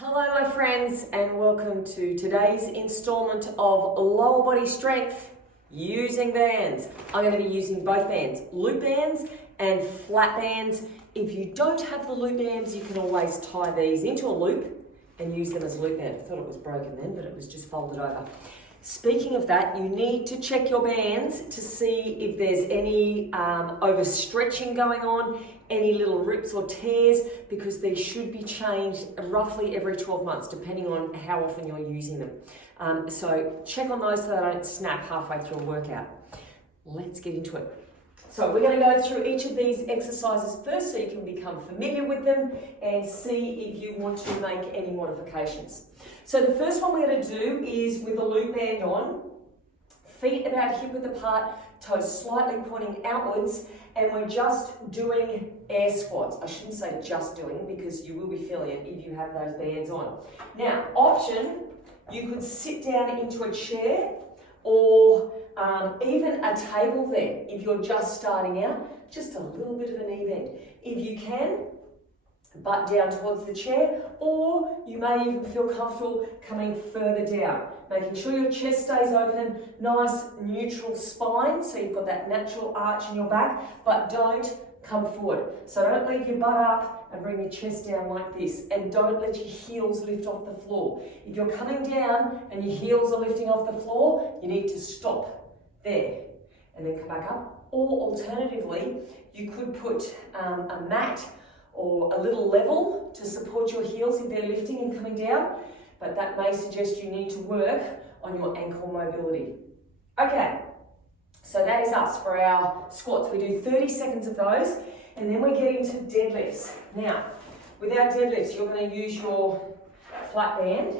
Hello my friends and welcome to today's installment of lower body strength using bands. I'm going to be using both bands, loop bands and flat bands. If you don't have the loop bands, you can always tie these into a loop and use them as a loop band. I thought it was broken then, but it was just folded over. Speaking of that, you need to check your bands to see if there's any overstretching going on, any little rips or tears, because they should be changed roughly every 12 months, depending on how often you're using them. So check on those so they don't snap halfway through a workout. Let's get into it. So we're going to go through each of these exercises first so you can become familiar with them and see if you want to make any modifications. So the first one we're going to do is with the loop band on, feet about hip width apart, toes slightly pointing outwards, and we're just doing air squats. I shouldn't say just doing because you will be feeling it if you have those bands on. Now, option, you could sit down into a chair or even a table there if you're just starting out, just a little bit of a knee bend. If you can, butt down towards the chair, or you may even feel comfortable coming further down. Making sure your chest stays open, nice neutral spine, so you've got that natural arch in your back, but don't come forward. So don't leave your butt up and bring your chest down like this, and don't let your heels lift off the floor. If you're coming down and your heels are lifting off the floor, you need to stop there and then come back up. Or alternatively, you could put a mat or a little level to support your heels if they're lifting and coming down, but that may suggest you need to work on your ankle mobility. Okay, so that is us for our squats. We do 30 seconds of those, and then we get into deadlifts. Now, with our deadlifts, you're going to use your flat band.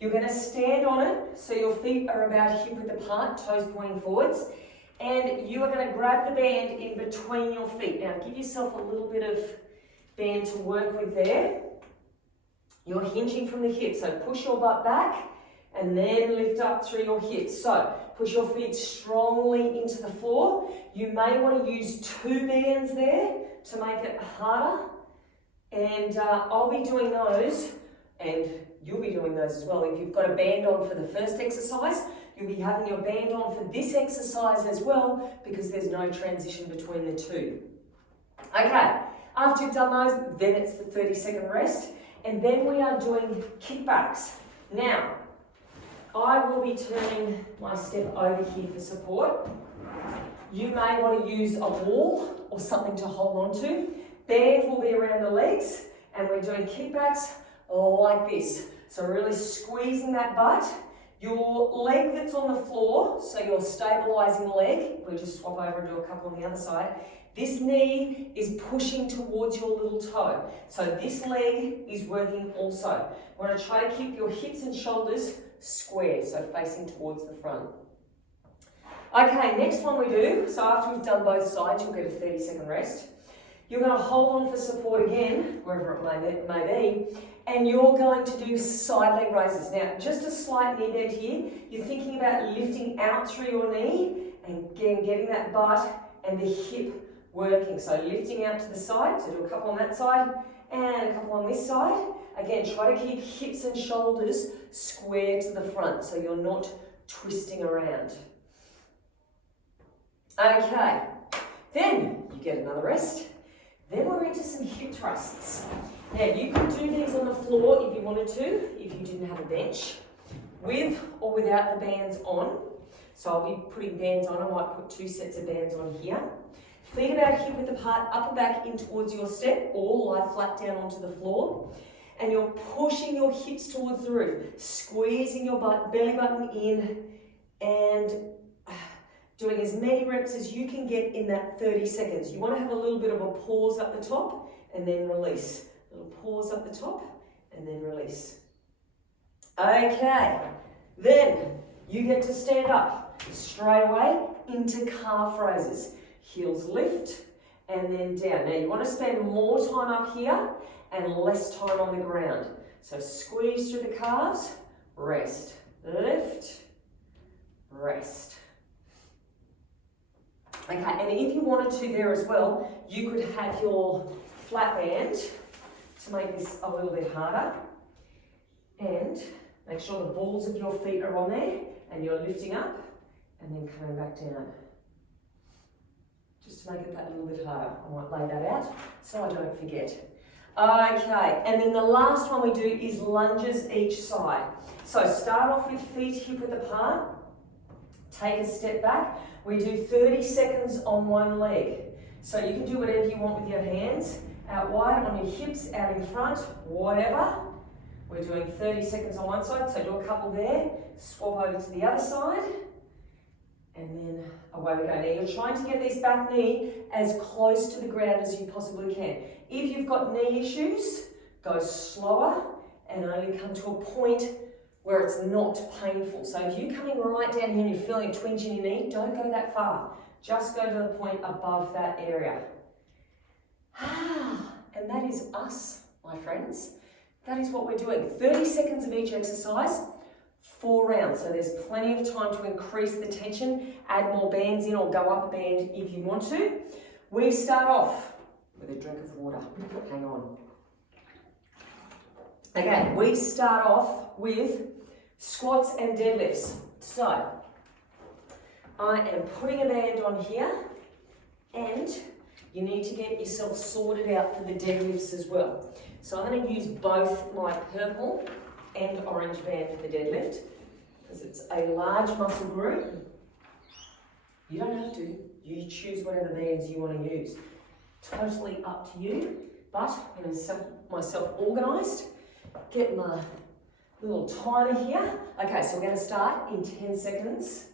You're going to stand on it, so your feet are about hip width apart, toes pointing forwards, and you are going to grab the band in between your feet. Now, give yourself a little bit of band to work with there. You're hinging from the hips, so push your butt back and then lift up through your hips. So push your feet strongly into the floor. You may want to use two bands there to make it harder, and I'll be doing those and you'll be doing those as well. If you've got a band on for the first exercise, you'll be having your band on for this exercise as well, because there's no transition between the two. Okay. After you've done those, then it's the 30-second rest, and then we are doing kickbacks. Now, I will be turning my step over here for support. You may want to use a wall or something to hold on to. Band will be around the legs, and we're doing kickbacks like this. So really squeezing that butt. Your leg that's on the floor, so your stabilizing leg, we'll just swap over and do a couple on the other side. This knee is pushing towards your little toe. So this leg is working also. We want to try to keep your hips and shoulders square, so facing towards the front. Okay, next one we do, so after we've done both sides, you'll get a 30-second rest. You're going to hold on for support again, wherever it may be, and you're going to do side leg raises. Now, just a slight knee bend here. You're thinking about lifting out through your knee and again getting that butt and the hip working. So lifting out to the side, so do a couple on that side and a couple on this side. Again, try to keep hips and shoulders square to the front so you're not twisting around. Okay, then you get another rest. Then we're into some hip thrusts. Now you could do these on the floor if you wanted to, if you didn't have a bench, with or without the bands on. So I'll be putting bands on. I might put 2 sets of bands on here. Feet about hip width apart, upper back in towards your step, or lie flat down onto the floor. And you're pushing your hips towards the roof, squeezing your belly button in, and doing as many reps as you can get in that 30 seconds. You want to have a little bit of a pause at the top and then release. A little pause at the top and then release. Okay, then you get to stand up straight away into calf raises. Heels lift and then down. Now you want to spend more time up here and less time on the ground. So squeeze through the calves, rest, lift, rest. Okay, and if you wanted to there as well, you could have your flat band to make this a little bit harder. And make sure the balls of your feet are on there and you're lifting up and then coming back down. Just to make it that little bit harder. I might lay that out so I don't forget. Okay, and then the last one we do is lunges each side. So start off with feet hip width apart. Take a step back. We do 30 seconds on one leg. So you can do whatever you want with your hands. Out wide, on your hips, out in front, whatever. We're doing 30 seconds on one side, so do a couple there. Swap over to the other side. And then away we go. Now you're trying to get this back knee as close to the ground as you possibly can. If you've got knee issues, go slower and only come to a point where it's not painful. So if you're coming right down here and you're feeling a twinge in your knee, don't go that far. Just go to the point above that area. And that is us, my friends. That is what we're doing. 30 seconds of each exercise, 4 rounds. So there's plenty of time to increase the tension, add more bands in or go up a band if you want to. We start off with a drink of water. Hang on. Okay, we start off with squats and deadlifts. So I am putting a band on here and you need to get yourself sorted out for the deadlifts as well. So I'm going to use both my purple and orange band for the deadlift because it's a large muscle group. You don't have to. You choose whatever bands you want to use. Totally up to you. But I'm going to set myself organised. Get my little timer here. Okay, so we're going to start in 10 seconds.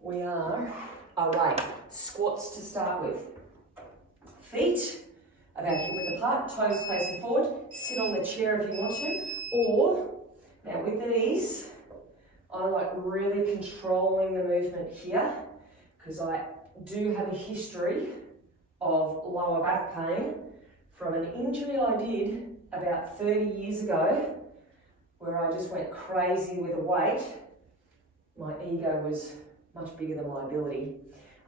We are away. Squats to start with. Feet about hip width apart, toes facing forward. Sit on the chair if you want to. Or, now with these, I like really controlling the movement here because I do have a history of lower back pain from an injury I did about 30 years ago where I just went crazy with the weight. My ego was much bigger than my ability.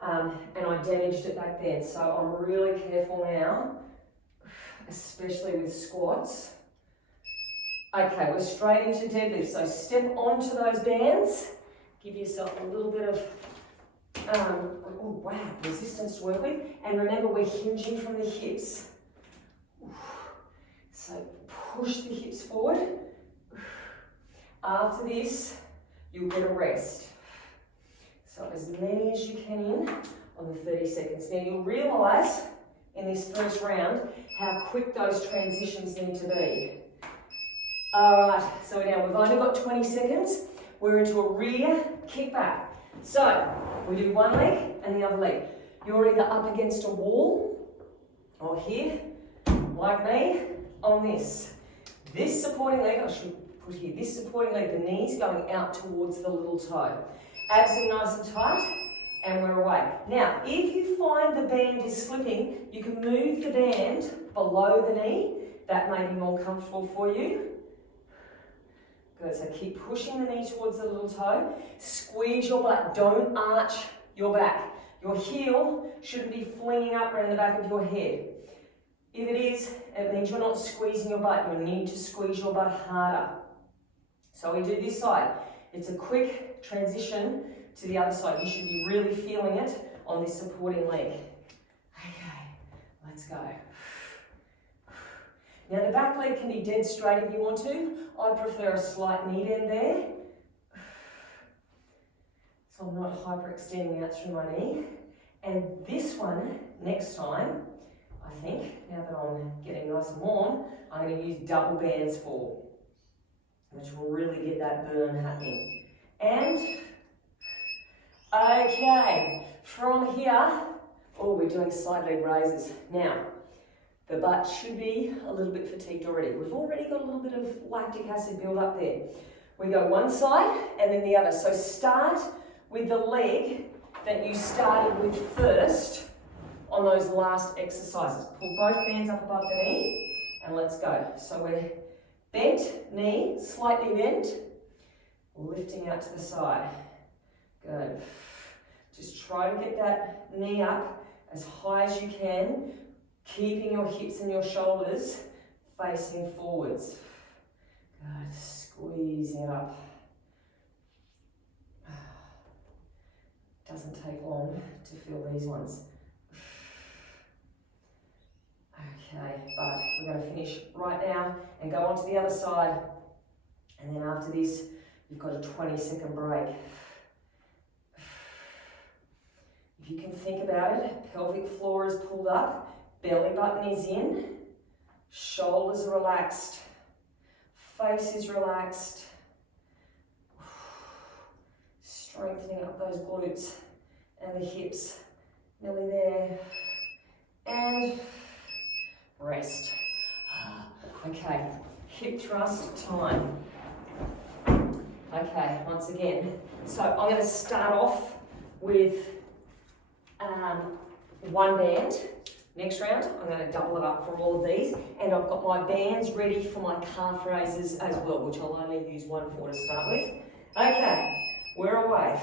And I damaged it back then. So I'm really careful now, especially with squats. Okay, we're straight into deadlift. So step onto those bands. Give yourself a little bit of resistance to work with. And remember, we're hinging from the hips. So push the hips forward. After this, you'll get a rest. So as many as you can in on the 30 seconds. Now you'll realise in this first round how quick those transitions need to be. Alright, so now we've only got 20 seconds. We're into a rear kick back. So we do one leg and the other leg. You're either up against a wall or here, like me, on this. This supporting leg, I should put here, this supporting leg, the knees going out towards the little toe. Abs are nice and tight, and we're away. Now, if you find the band is slipping, you can move the band below the knee. That may be more comfortable for you. Good, so keep pushing the knee towards the little toe. Squeeze your butt, don't arch your back. Your heel shouldn't be flinging up around the back of your head. If it is, it means you're not squeezing your butt. You need to squeeze your butt harder. So we do this side. It's a quick transition to the other side. You should be really feeling it on this supporting leg. Okay, let's go. Now the back leg can be dead straight if you want to. I prefer a slight knee bend there. So I'm not hyperextending out through my knee. And this one, next time, I think, now that I'm getting nice and warm, I'm going to use double bands for, which will really get that burn happening. And, okay, from here, we're doing side leg raises. Now, the butt should be a little bit fatigued already. We've already got a little bit of lactic acid build up there. We go one side and then the other. So start with the leg that you started with first on those last exercises. Pull both bands up above the knee and let's go. So we're bent knee, slightly bent, lifting out to the side. Good. Just try to get that knee up as high as you can, keeping your hips and your shoulders facing forwards. Good. Squeezing it up. Doesn't take long to feel these ones. Okay, but we're going to finish right now and go on to the other side. And then after this, you've got a 20-second break. If you can think about it, pelvic floor is pulled up, belly button is in, shoulders are relaxed, face is relaxed, strengthening up those glutes and the hips, nearly there, and rest. Okay, hip thrust time. Okay, once again, so I'm going to start off with one band. Next round, I'm going to double it up for all of these, and I've got my bands ready for my calf raises as well, which I'll only use one for to start with. Okay, we're away.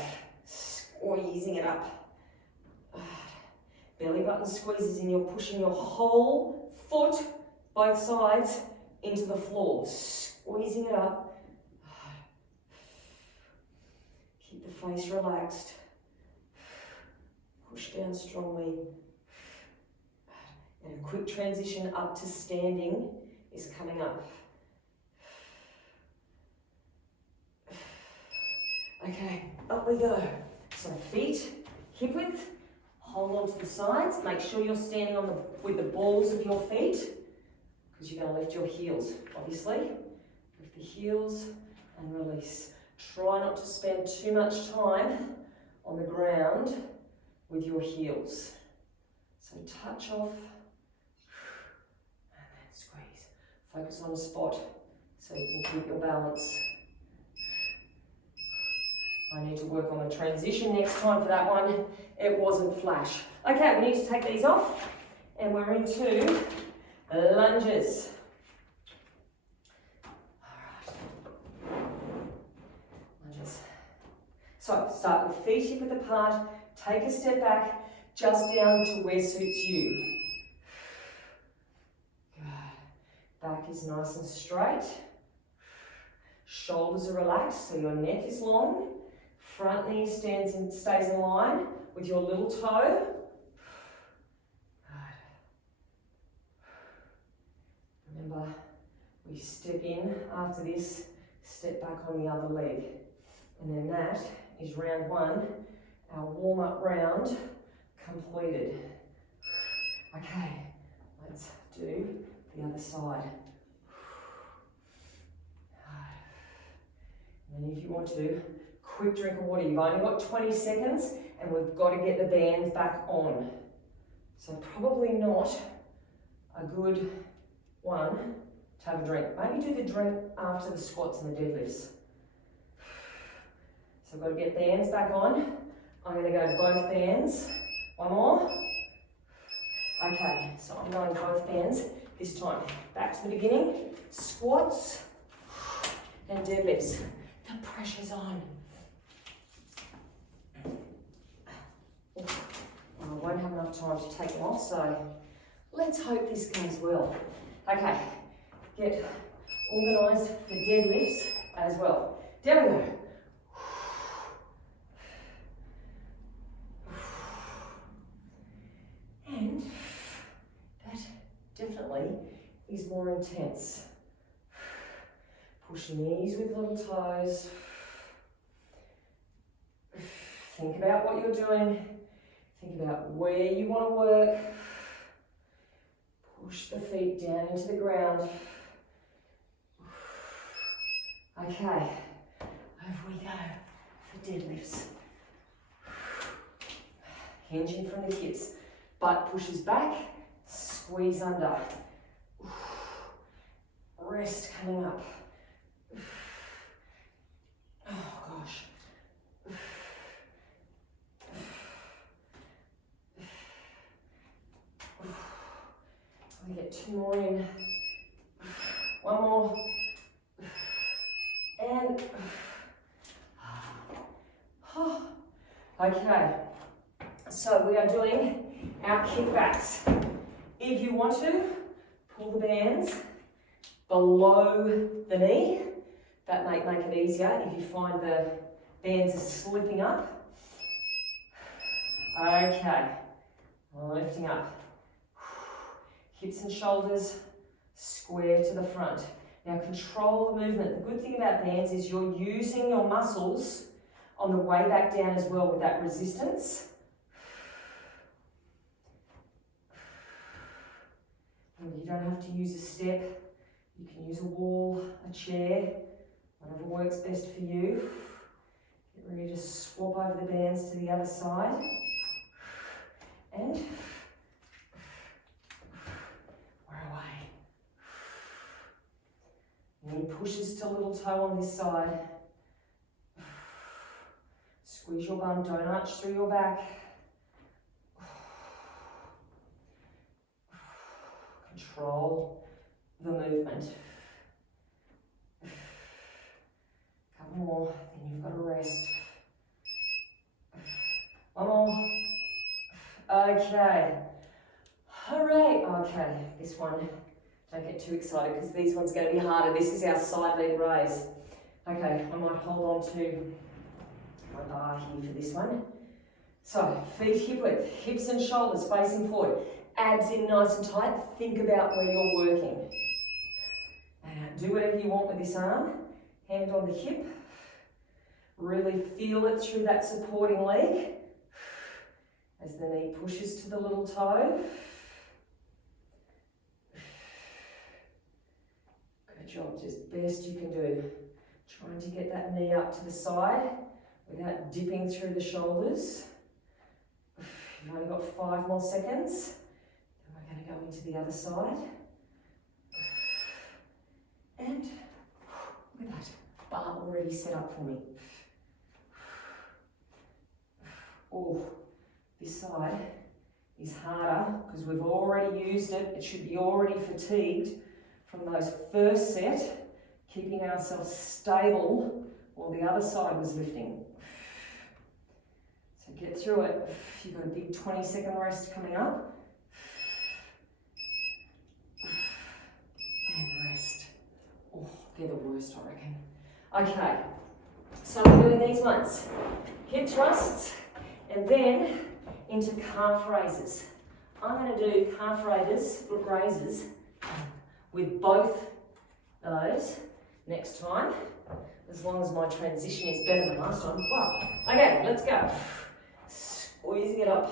Squeezing it up. Belly button squeezes in, you're pushing your whole foot, both sides, into the floor. Squeezing it up. Keep the face relaxed. Push down strongly. And a quick transition up to standing is coming up. Okay, up we go. So feet, hip width, hold on to the sides. Make sure you're standing on with the balls of your feet, because you're going to lift your heels, obviously. Lift the heels and release. Try not to spend too much time on the ground with your heels. So touch off and then squeeze. Focus on a spot so you can keep your balance. I need to work on the transition next time for that one. It wasn't flash. Okay, we need to take these off and we're into lunges. All right. Lunges. So start with feet hip width apart. Take a step back, just down to where suits you. Good. Back is nice and straight. Shoulders are relaxed, so your neck is long. Front knee stays in line with your little toe. Good. Remember, we step in after this, step back on the other leg. And then that is round one, our warm-up round completed. Okay, let's do the other side. And then if you want to, quick drink of water. You've only got 20 seconds and we've got to get the bands back on. So probably not a good one to have a drink. Maybe do the drink after the squats and the deadlifts. So I've got to get bands back on. I'm going to go to both bands. One more. Okay, so I'm going both bands this time. Back to the beginning. Squats and deadlifts. The pressure's on. I won't have enough time to take them off, so let's hope this goes well. Okay, get organised for deadlifts as well. There we go. And that definitely is more intense. Push knees with little toes. Think about what you're doing. Think about where you want to work. Push the feet down into the ground. Okay, over we go for deadlifts. Hinging from the hips. Butt pushes back, squeeze under. Rest coming up. Oh gosh. I'm gonna get two more in. One more. And okay. So we are doing our kickbacks. If you want to, pull the bands below the knee That may make it easier if you find the bands are slipping up. Okay, lifting up. Hips and shoulders square to the front. Now control the movement. The good thing about bands is you're using your muscles on the way back down as well with that resistance. And you don't have to use a step. You can use a wall, a chair, whatever works best for you. Get ready to swap over the bands to the other side. And we're away. Knee pushes to little toe on this side. Squeeze your bum, don't arch through your back. Control the movement. Couple more, then you've got to rest. One more. Okay. Hooray. Okay, this one, don't get too excited because these ones are going to be harder. This is our side leg raise. Okay, I might hold on to my bar here for this one. So, feet hip width, hips and shoulders facing forward. Abs in nice and tight. Think about where you're working. Do whatever you want with this arm. Hand on the hip. Really feel it through that supporting leg. As the knee pushes to the little toe. Good job, just best you can do. Trying to get that knee up to the side without dipping through the shoulders. You've only got 5 more seconds. Then we're going to go into the other side. And look at that, bar already set up for me. Oh, this side is harder because we've already used it. It should be already fatigued from those first set, keeping ourselves stable while the other side was lifting. So get through it. You've got a big 20-second rest coming up. And rest. Oh, they're the worst, I reckon. Okay, so we're doing these ones. Hip thrusts, and then into calf raises. I'm going to do calf raises with both those next time, as long as my transition is better than last time. Wow. Okay, let's go. Squeezing it up.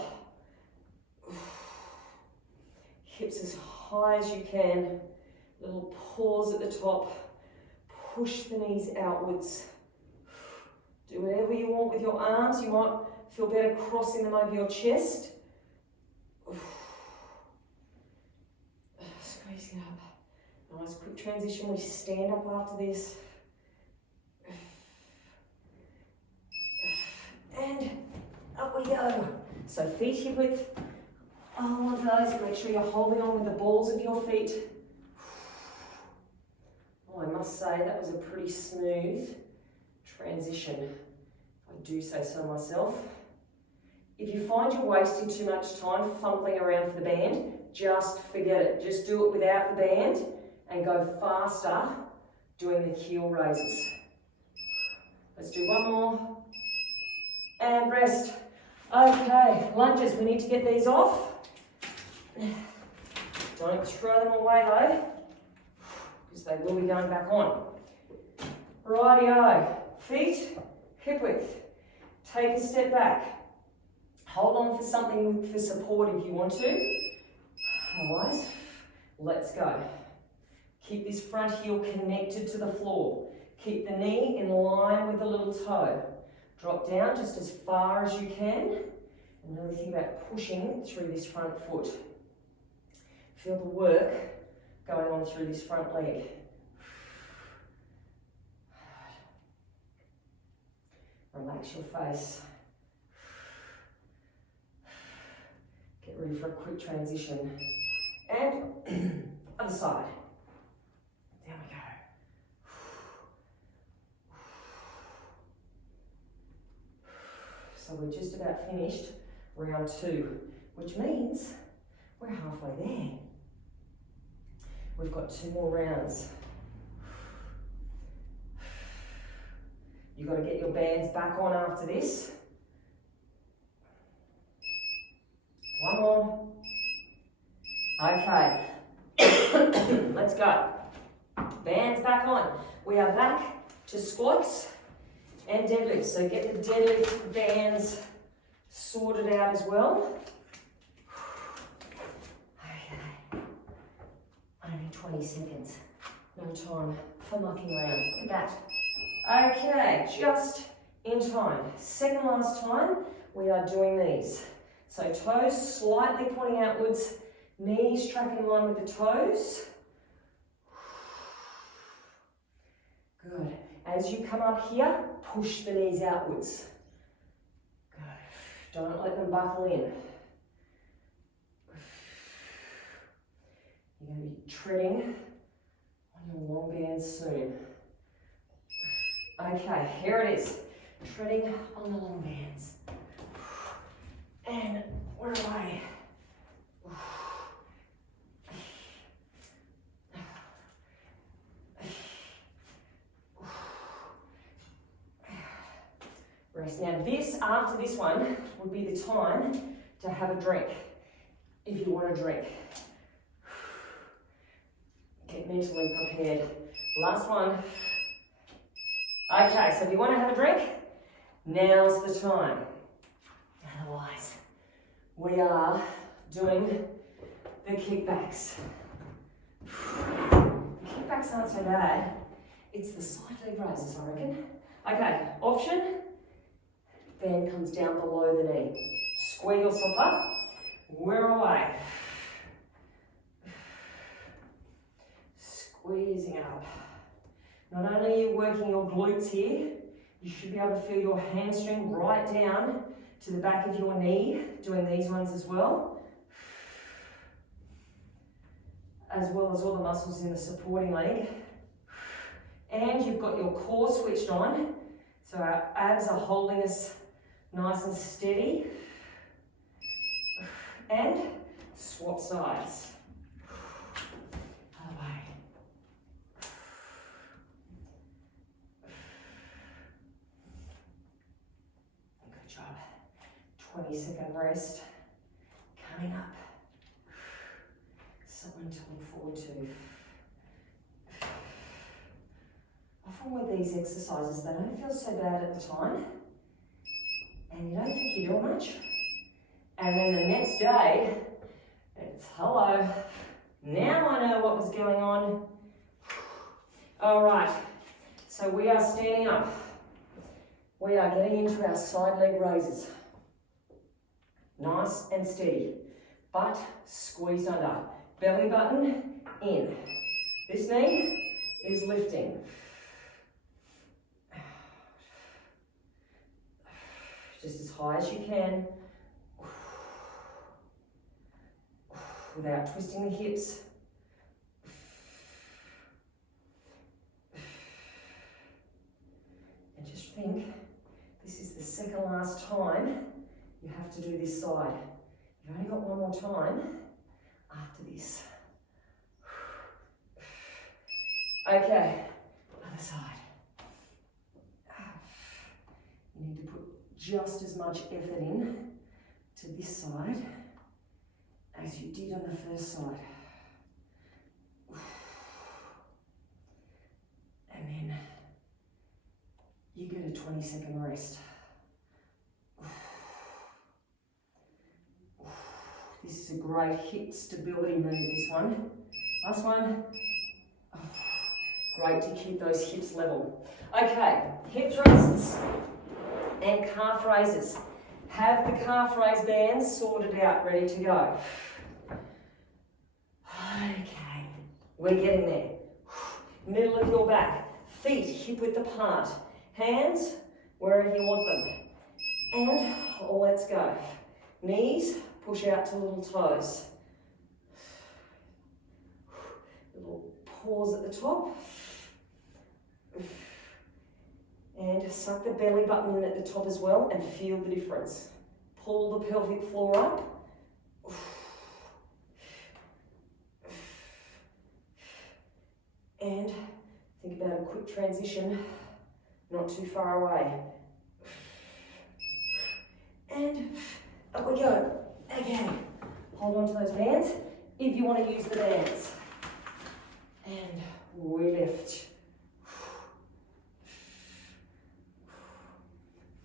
Hips as high as you can. Little pause at the top. Push the knees outwards. Do whatever you want with your arms. You might feel better crossing them over your chest. Squeezing up. Nice quick transition. We stand up after this. And up we go. So feet hip width. All of those. Make sure you're holding on with the balls of your feet. Oh, I must say that was a pretty smooth transition, if I do say so myself. If you find you're wasting too much time fumbling around for the band, just forget it. Just do it without the band and go faster doing the heel raises. Let's do one more. And rest. Okay, lunges, we need to get these off. Don't throw them away though, because they will be going back on. Rightio, feet, hip width. Take a step back. Hold on for something for support if you want to. Otherwise, let's go. Keep this front heel connected to the floor. Keep the knee in line with the little toe. Drop down just as far as you can. And really think about pushing through this front foot. Feel the work going on through this front leg. Relax your face. Get ready for a quick transition. And other side. There we go. So we're just about finished round 2, which means we're halfway there. We've got 2 more rounds. You've got to get your bands back on after this. One more. Okay. Let's go. Bands back on. We are back to squats and deadlifts. So get the deadlift bands sorted out as well. Okay. Only 20 seconds. No time for mucking around. Look at that. Okay, just in time. Second last time, we are doing these. So toes slightly pointing outwards, knees tracking in line with the toes. Good. As you come up here, push the knees outwards. Good. Don't let them buckle in. You're going to be treading on your long bands soon. Okay, here it is. Treading on the long bands. And we're away. Rest. Now after this one, would be the time to have a drink, if you want a drink. Get mentally prepared. Last one. Okay, so if you want to have a drink, now's the time. Otherwise, we are doing the kickbacks. The kickbacks aren't so bad. It's the side leg raises, I reckon. Okay, option. Band comes down below the knee. Square yourself up. We're away. Squeezing up. Not only are you working your glutes here, you should be able to feel your hamstring right down to the back of your knee, doing these ones as well as all the muscles in the supporting leg. And you've got your core switched on, so our abs are holding us nice and steady. And swap sides. Other way. Good job. 20-second rest. Coming up. Something to look forward to. Often with these exercises, they don't feel so bad at the time. And you don't think you do much. And then the next day, it's hello. Now I know what was going on. All right, so we are standing up. We are getting into our side leg raises. Nice and steady, butt squeezed under. Belly button in. This knee is lifting. Just as high as you can. Without twisting the hips. And just think, this is the second last time you have to do this side. You've only got one more time after this. Okay, other side. You need to put just as much effort in to this side as you did on the first side. And then you get a 20-second rest. This is a great hip stability move, this one. Last one. Great to keep those hips level. Okay, hip thrusts and calf raises. Have the calf raise bands sorted out, ready to go. Okay, we're getting there. Middle of your back, feet hip width apart, hands wherever you want them. And let's go. Knees push out to little toes. Little pause at the top. And suck the belly button in at the top as well and feel the difference. Pull the pelvic floor up. And think about a quick transition not too far away. And up we go. Again, hold on to those bands if you want to use the bands. And we lift.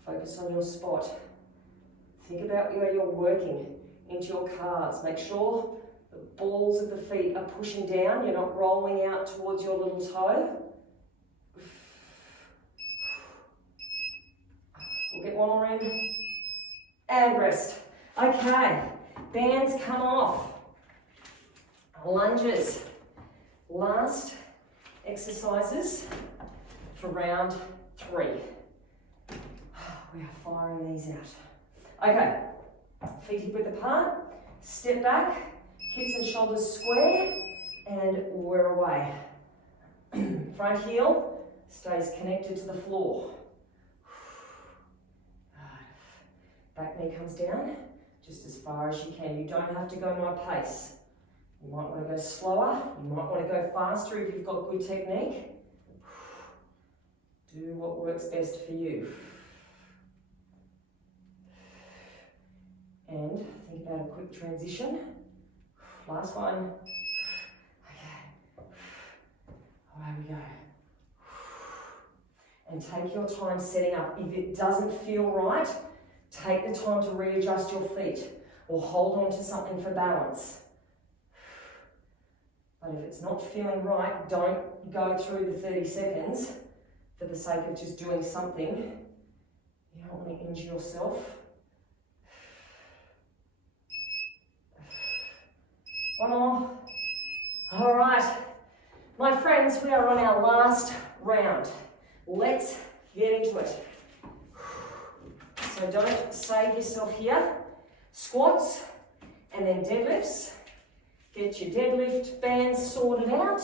Focus on your spot. Think about where you're working into your calves. Make sure the balls of the feet are pushing down. You're not rolling out towards your little toe. We'll get one more in. And rest. Okay, bands come off. Lunges. Last exercises for round 3. We are firing these out. Okay, feet hip width apart, step back, hips and shoulders square, and we're away. Front heel stays connected to the floor. Back knee comes down just as far as you can. You don't have to go my pace. You might want to go slower, you might want to go faster if you've got good technique. Do what works best for you. And think about a quick transition. Last one. Okay. Away we go. And take your time setting up. If it doesn't feel right, take the time to readjust your feet or hold on to something for balance. But if it's not feeling right, don't go through the 30 seconds for the sake of just doing something. You don't want to injure yourself. One more. All right. My friends, we are on our last round. Let's get into it. So don't save yourself here. Squats and then deadlifts. Get your deadlift bands sorted out.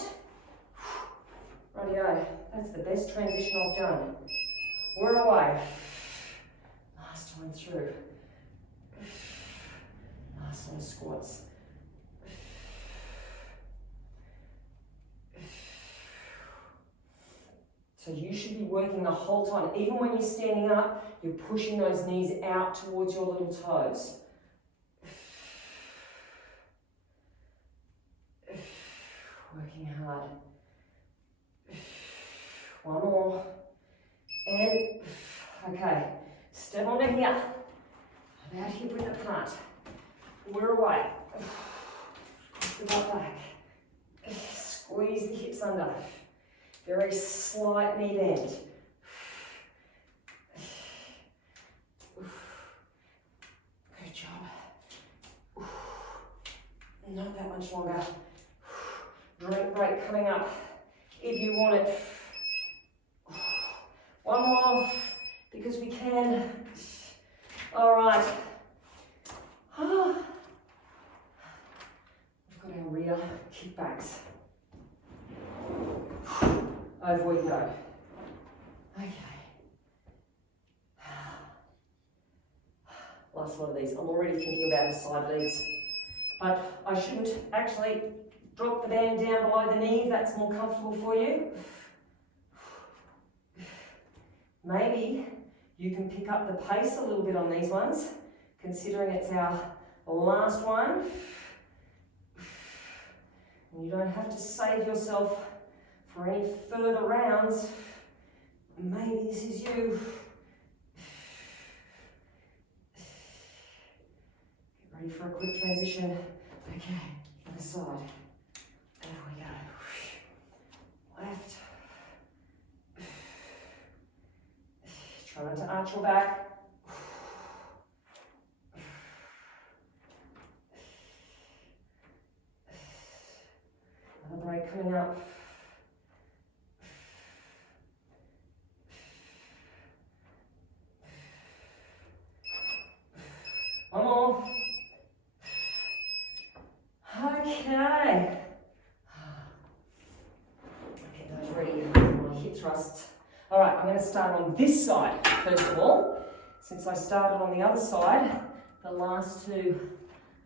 Rightio, that's the best transition I've done. We're away. Last time through. Last on squats. So you should be working the whole time. Even when you're standing up, you're pushing those knees out towards your little toes. Working hard. One more. And, okay, step onto here. About hip width apart. We're away. Lift the butt back. Squeeze the hips under. Very slight knee bend. Good job. Not that much longer. Drink break coming up if you want it. One more, because we can. All right. We've got our rear kickbacks. Over we go. Okay. Last one of these. I'm already thinking about the side legs, but I shouldn't actually drop the band down below the knee if that's more comfortable for you. Maybe you can pick up the pace a little bit on these ones, considering it's our last one. And you don't have to save yourself for any further rounds. Maybe this is you. Get ready for a quick transition. Okay, other side. There we go. Left. Trying to arch your back. Another break coming up. One more. Okay. Get those ready for my hip thrusts. All right, I'm going to start on this side first of all. Since I started on the other side, the last 2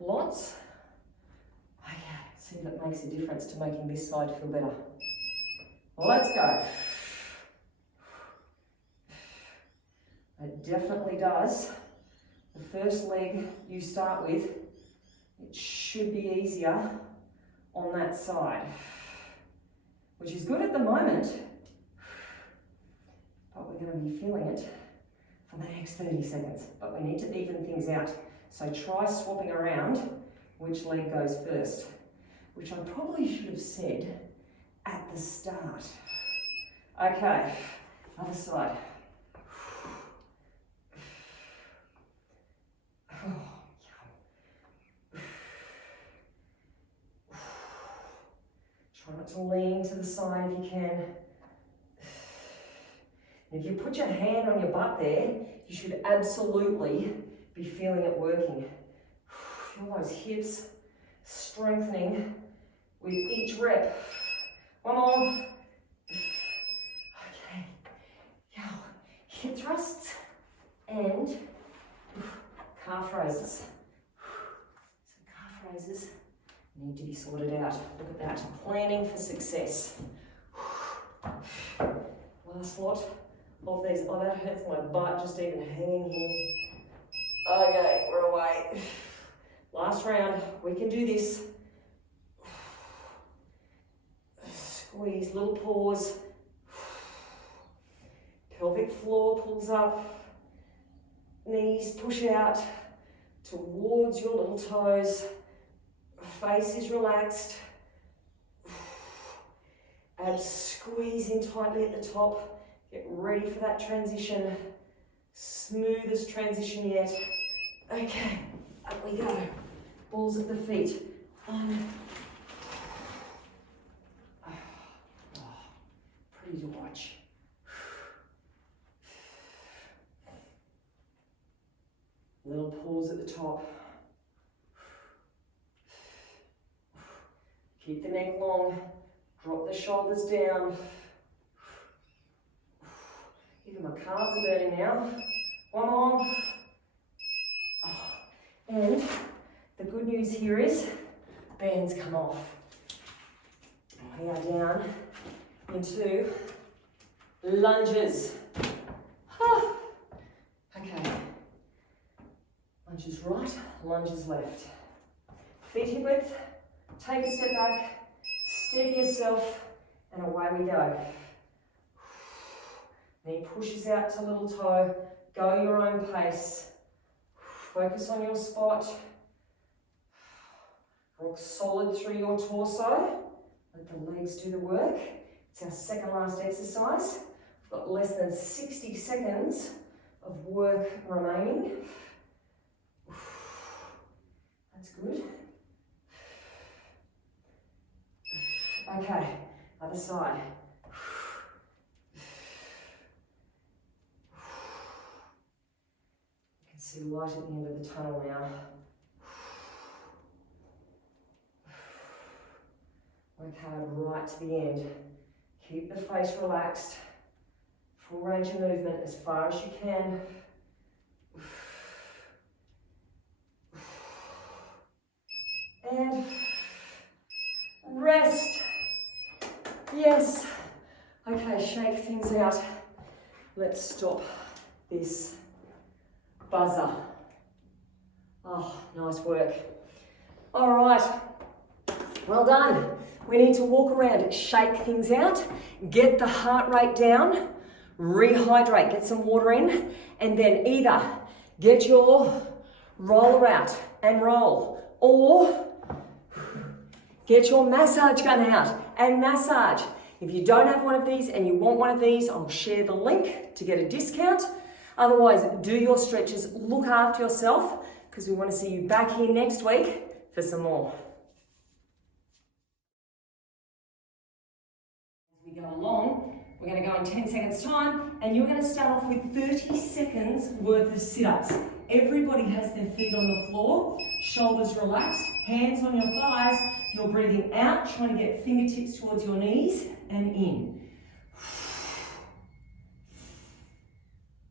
lots. Okay, see if it makes a difference to making this side feel better. Well, let's go. It definitely does. The first leg you start with, it should be easier on that side, which is good at the moment, but we're going to be feeling it for the next 30 seconds. But we need to even things out. So try swapping around which leg goes first, which I probably should have said at the start. Okay, other side. Try not to lean to the side if you can. If you put your hand on your butt there, you should absolutely be feeling it working. Feel those hips strengthening with each rep. One more. Okay. Now, hip thrusts and calf raises. So calf raises need to be sorted out. Look at that. Planning for success. Last lot of these. Oh, that hurts my butt just even hanging here. Okay, we're away. Last round. We can do this. Squeeze, little pause. Pelvic floor pulls up. Knees push out towards your little toes. Face is relaxed. Abs squeeze in tightly at the top. Get ready for that transition. Smoothest transition yet. Okay, up we go. Balls at the feet. Pretty to watch. Little pause at the top. Keep the neck long. Drop the shoulders down. Even my calves are burning now. One more. And the good news here is bands come off. We are down into lunges. Okay. Lunges right, lunges left. Feet hip width, take a step back, steady yourself, and away we go. Knee pushes out to little toe, go your own pace. Focus on your spot. Rock solid through your torso. Let the legs do the work. It's our second last exercise. We've got less than 60 seconds of work remaining. That's good. Okay, other side. You can see light at the end of the tunnel now. Work hard right to the end. Keep the face relaxed. Full range of movement as far as you can. And rest. Yes. Okay, shake things out. Let's stop this buzzer. Oh, nice work. All right. Well done. We need to walk around, shake things out, get the heart rate down, rehydrate, get some water in, and then either get your roller out and roll, or get your massage gun out and massage. If you don't have one of these and you want one of these, I'll share the link to get a discount. Otherwise, do your stretches, look after yourself, because we want to see you back here next week for some more. As we go along, we're going to go in 10 seconds time, and you're going to start off with 30 seconds worth of sit-ups. Everybody has their feet on the floor, shoulders relaxed, hands on your thighs. You're breathing out, trying to get fingertips towards your knees and in.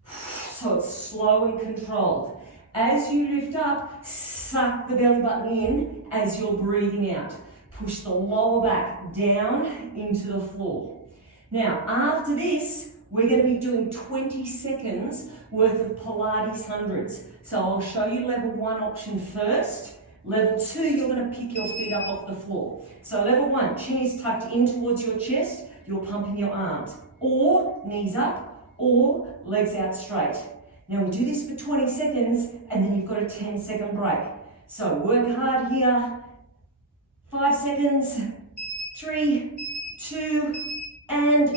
So it's slow and controlled. As you lift up, suck the belly button in as you're breathing out. Push the lower back down into the floor. Now, after this, we're going to be doing 20 seconds worth of Pilates hundreds. So I'll show you level 1 option first. Level 2, you're going to pick your feet up off the floor. So level 1, chin is tucked in towards your chest, you're pumping your arms, or knees up, or legs out straight. Now we do this for 20 seconds, and then you've got a 10-second break. So work hard here. 5 seconds, 3, 2, and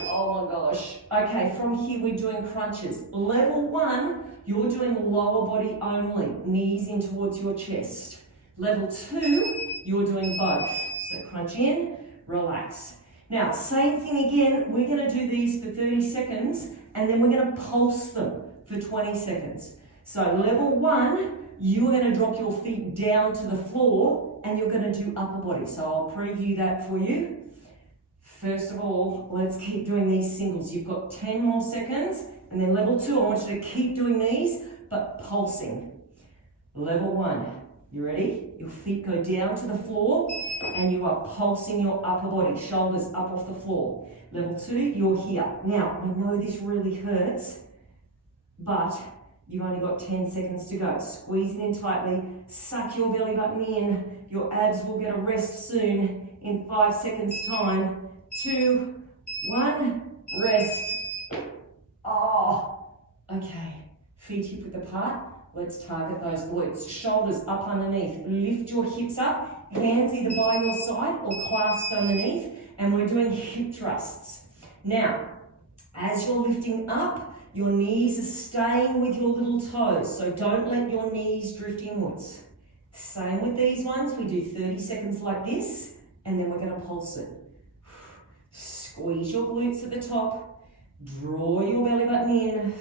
oh my gosh. Okay, from here we're doing crunches. Level 1, you're doing lower body only, knees in towards your chest. Level 2, you're doing both. So crunch in, relax. Now, same thing again, we're gonna do these for 30 seconds, and then we're gonna pulse them for 20 seconds. So level 1, you're gonna drop your feet down to the floor, and you're gonna do upper body. So I'll preview that for you. First of all, let's keep doing these singles. You've got 10 more seconds, and then level 2, I want you to keep doing these, but pulsing. Level 1, you ready? Your feet go down to the floor, and you are pulsing your upper body, shoulders up off the floor. Level 2, you're here. Now, I know this really hurts, but you've only got 10 seconds to go. Squeeze it in tightly, suck your belly button in. Your abs will get a rest soon in 5 seconds time. 2, 1, rest. Oh, okay. Feet hip width apart. Let's target those glutes. Shoulders up underneath. Lift your hips up. Hands either by your side or clasped underneath. And we're doing hip thrusts. Now, as you're lifting up, your knees are staying with your little toes. So don't let your knees drift inwards. Same with these ones. We do 30 seconds like this. And then we're going to pulse it. Squeeze your glutes at the top. Draw your belly button in.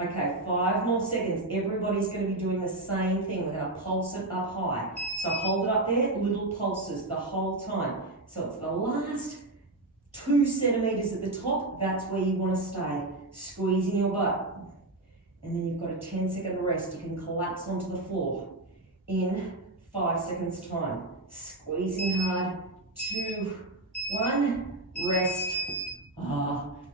Okay, 5 more seconds. Everybody's going to be doing the same thing. We're going to pulse it up high. So hold it up there, little pulses the whole time. So it's the last 2 centimeters at the top. That's where you want to stay. Squeezing your butt. And then you've got a 10-second rest. You can collapse onto the floor in 5 seconds time. Squeezing hard. 2, 1, rest.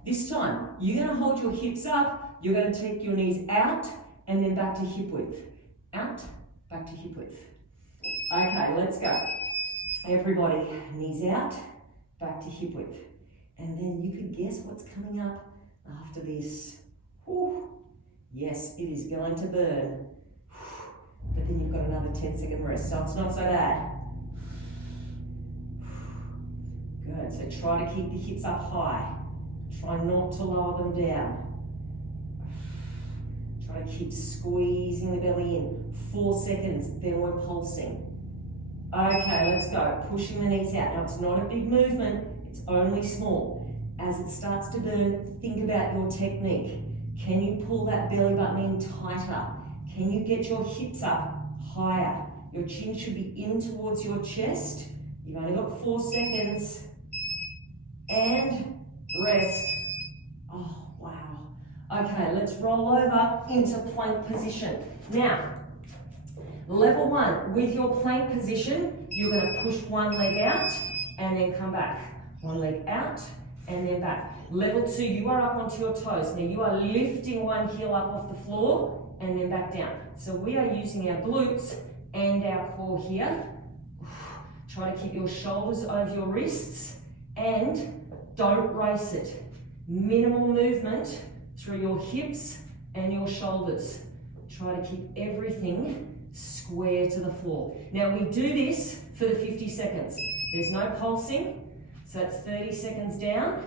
This time, you're going to hold your hips up. You're going to take your knees out and then back to hip width. Out, back to hip width. Okay, let's go. Everybody, knees out, back to hip width. And then you can guess what's coming up after this. Whew. Yes, it is going to burn. But then you've got another 10-second rest, so it's not so bad. Good, so try to keep the hips up high. Try not to lower them down. Try to keep squeezing the belly in. 4 seconds, then we're pulsing. Okay, let's go. Pushing the knees out. Now, it's not a big movement, it's only small. As it starts to burn, think about your technique. Can you pull that belly button in tighter? Can you get your hips up higher? Your chin should be in towards your chest. You've only got 4 seconds. And rest. Oh, wow. Okay, let's roll over into plank position. Now, level 1, with your plank position, you're going to push one leg out and then come back. One leg out and then back. Level 2, you are up onto your toes. Now you are lifting one heel up off the floor and then back down. So we are using our glutes and our core here. Try to keep your shoulders over your wrists and don't race it. Minimal movement through your hips and your shoulders. Try to keep everything square to the floor. Now we do this for the 50 seconds. There's no pulsing, so that's 30 seconds down,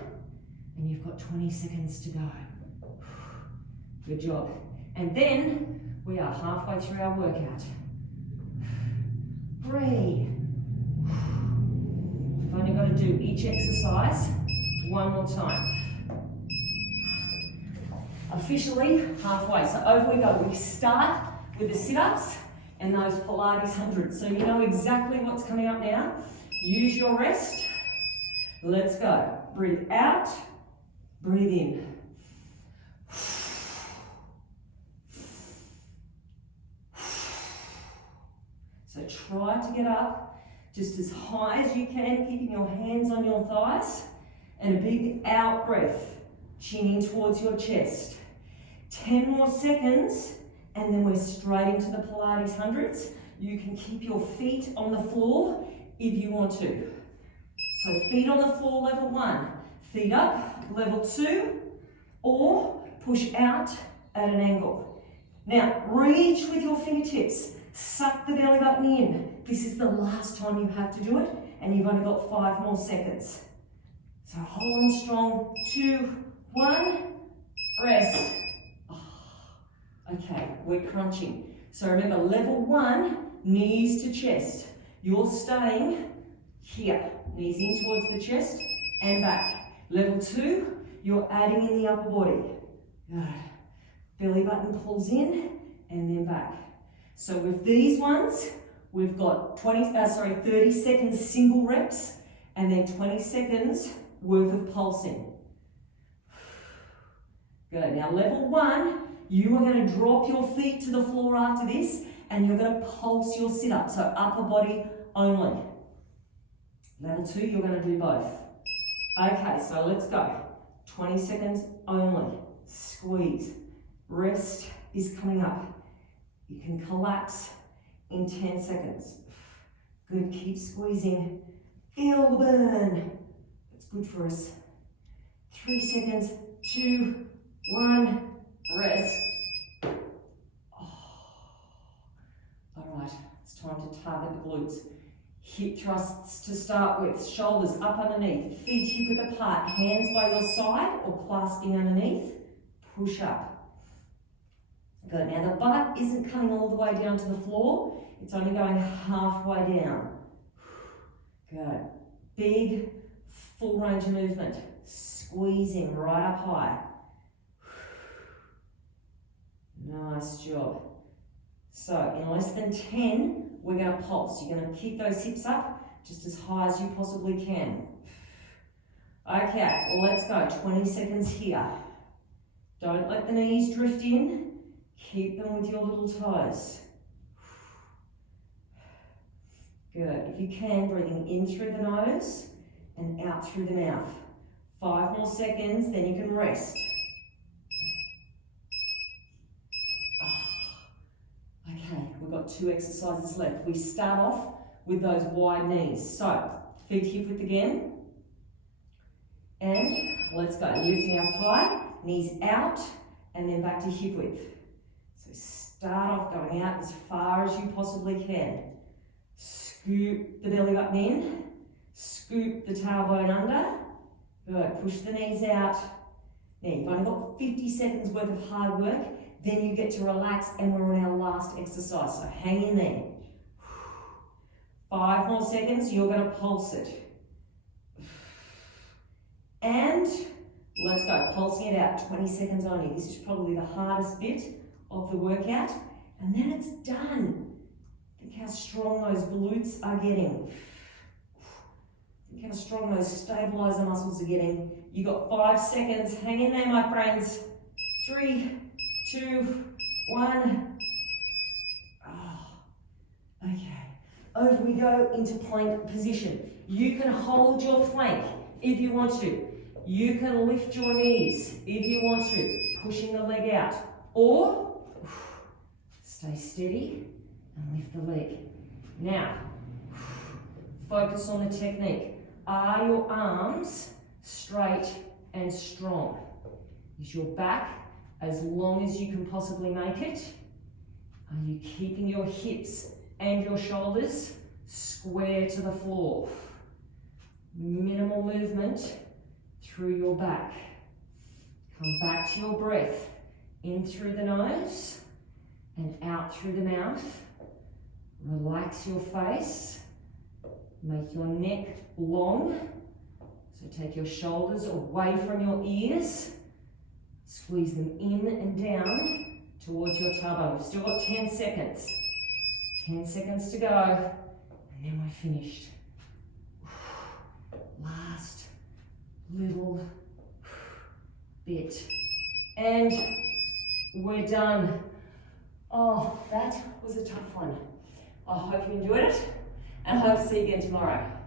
and you've got 20 seconds to go. Good job. And then we are halfway through our workout. Breathe. We've only got to do each exercise one more time. Officially halfway. So over we go. We start with the sit-ups and those Pilates hundreds. So you know exactly what's coming up now. Use your rest. Let's go. Breathe out. Breathe in. So try to get up Just as high as you can, keeping your hands on your thighs. And a big out breath, chin in towards your chest. 10 more seconds, and then we're straight into the Pilates hundreds. You can keep your feet on the floor if you want to. So feet on the floor, level 1. Feet up, level 2, or push out at an angle. Now, reach with your fingertips. Suck the belly button in. This is the last time you have to do it, and you've only got 5 more seconds. So hold on strong. 2, 1, rest. Okay, we're crunching. So remember, level 1, knees to chest. You're staying here. Knees in towards the chest and back. Level 2, you're adding in the upper body. Good. Belly button pulls in and then back. So with these ones, we've got 30 seconds single reps and then 20 seconds worth of pulsing. Good. Now level 1, you are going to drop your feet to the floor after this and you're going to pulse your sit-up, so upper body only. Level 2, you're going to do both. Okay, so let's go. 20 seconds only. Squeeze. Rest is coming up. You can collapse in 10 seconds. Good, keep squeezing. Feel the burn. It's good for us. 3 seconds, 2, 1, rest. All right, it's time to target the glutes. Hip thrusts to start with, shoulders up underneath, feet hip width apart, hands by your side or clasping underneath, push up. Good, now the butt isn't coming all the way down to the floor, it's only going halfway down. Good, big, full range of movement, squeezing right up high. Nice job. So in less than 10, we're going to pulse. You're going to keep those hips up just as high as you possibly can. Okay, let's go. 20 seconds here. Don't let the knees drift in. Keep them with your little toes. Good. If you can, breathing in through the nose and out through the mouth. 5 more seconds, then you can rest. Okay, we've got 2 exercises left. We start off with those wide knees. So, feet hip width again. And let's go. Lifting up high, knees out, and then back to hip width. So start off going out as far as you possibly can. Scoop the belly button in. Scoop the tailbone under. Good. Push the knees out. Now, you've only got 50 seconds worth of hard work. Then you get to relax and we're on our last exercise, so hang in there. 5 more seconds, you're going to pulse it. And let's go, pulsing it out, 20 seconds only. This is probably the hardest bit of the workout. And then it's done. Think how strong those glutes are getting. Think how strong those stabilizer muscles are getting. You got 5 seconds, hang in there, my friends. 3, 2, 1. Oh, okay. Over we go into plank position. You can hold your plank if you want to. You can lift your knees if you want to, pushing the leg out. Or stay steady and lift the leg. Now, focus on the technique. Are your arms straight and strong? Is your back as long as you can possibly make it? Are you keeping your hips and your shoulders square to the floor? Minimal movement through your back. Come back to your breath. In through the nose and out through the mouth. Relax your face. Make your neck long. So take your shoulders away from your ears. Squeeze them in and down towards your tailbone. We've still got 10 seconds. 10 seconds to go. And then we're finished. Last little bit. And we're done. Oh, that was a tough one. I hope you enjoyed it. and I hope to see you again tomorrow.